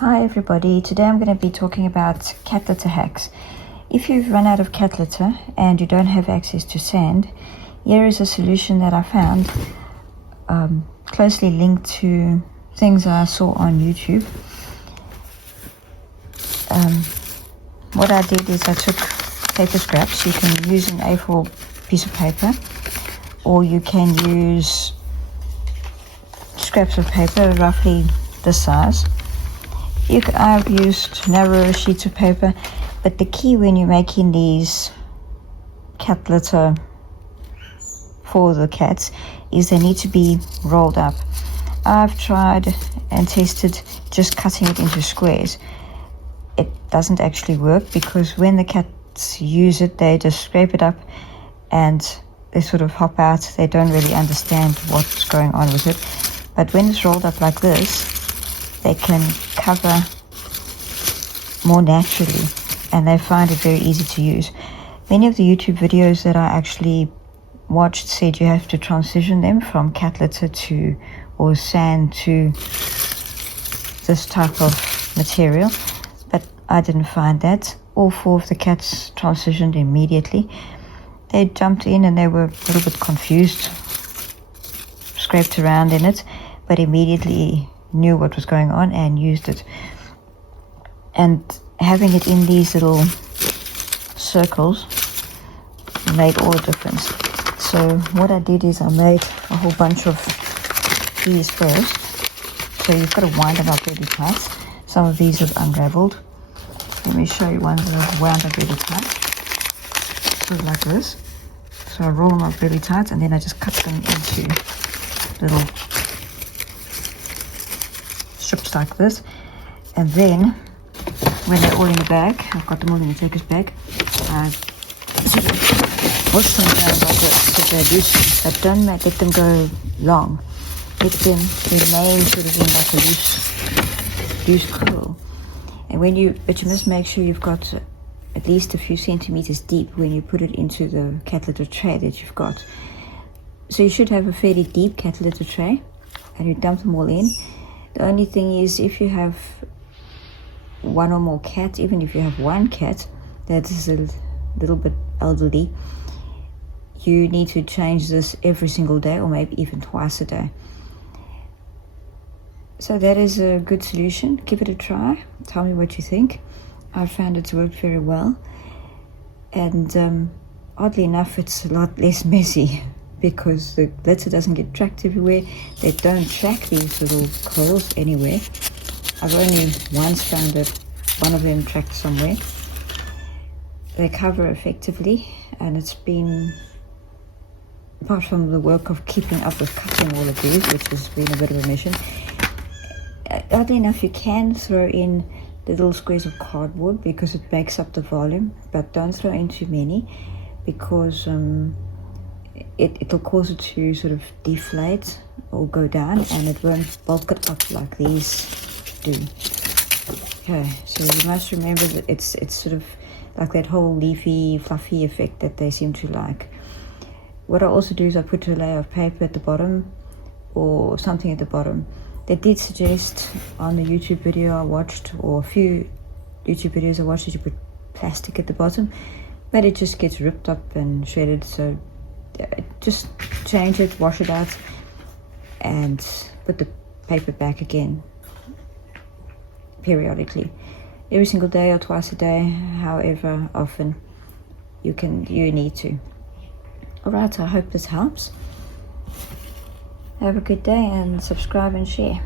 Hi everybody, today I'm going to be talking about cat litter hacks. If you've run out of cat litter and you don't have access to sand, here is a solution that I found closely linked to things I saw on YouTube. What I did is I took paper scraps. You can use an A4 piece of paper, or you can use scraps of paper roughly this size. I've used narrow sheets of paper, but the key when you're making these cat litter for the cats is they need to be rolled up. I've tried and tested just cutting it into squares. It doesn't actually work because when the cats use it, they just scrape it up and they sort of hop out. They don't really understand what's going on with it. But when it's rolled up like this, they can cover more naturally and they find it very easy to use. Many of the YouTube videos that I actually watched said you have to transition them from cat litter to or sand to this type of material, but I didn't find that. All four of the cats transitioned immediately. They jumped in and they were a little bit confused, scraped around in it, but immediately knew what was going on and used it. And having it in these little circles made all the difference. So what I did is I made a whole bunch of these first. So you've got to wind them up really tight. Some of these have unraveled. Let me show you ones that have wound up really tight. Sort of like this. So I roll them up really tight and then I just cut them into little strips like this, and then when they're all in the bag, I've got them all in the taker's bag, I wash them down like this so they're loose, but don't let them go long. Let them remain sort of in like a loose curl. And but you must make sure you've got at least a few centimeters deep when you put it into the cat litter tray that you've got. So you should have a fairly deep cat litter tray and you dump them all in. The only thing is, if you have one or more cats, even if you have one cat that is a little bit elderly, you need to change this every single day or maybe even twice a day. So that is a good solution. Give it a try. Tell me what you think. I found it's worked very well. And oddly enough, it's a lot less messy because the litter doesn't get tracked everywhere. They don't track these little curls anywhere. I've only once found that one of them tracked somewhere. They cover effectively, and it's been, apart from the work of keeping up with cutting all of these, which has been a bit of a mission, oddly enough, you can throw in little squares of cardboard because it makes up the volume, but don't throw in too many because it'll cause it to sort of deflate or go down, and it won't bulk it up like these do. Okay, so you must remember that it's sort of like that whole leafy, fluffy effect that they seem to like. What I also do is I put a layer of paper at the bottom or something at the bottom. They did suggest on the YouTube video I watched, or a few YouTube videos I watched, that you put plastic at the bottom, but it just gets ripped up and shredded. So just change it, wash it out, and put the paper back again periodically, every single day or twice a day, however often you need to. Alright, I hope this helps. Have a good day and subscribe and share.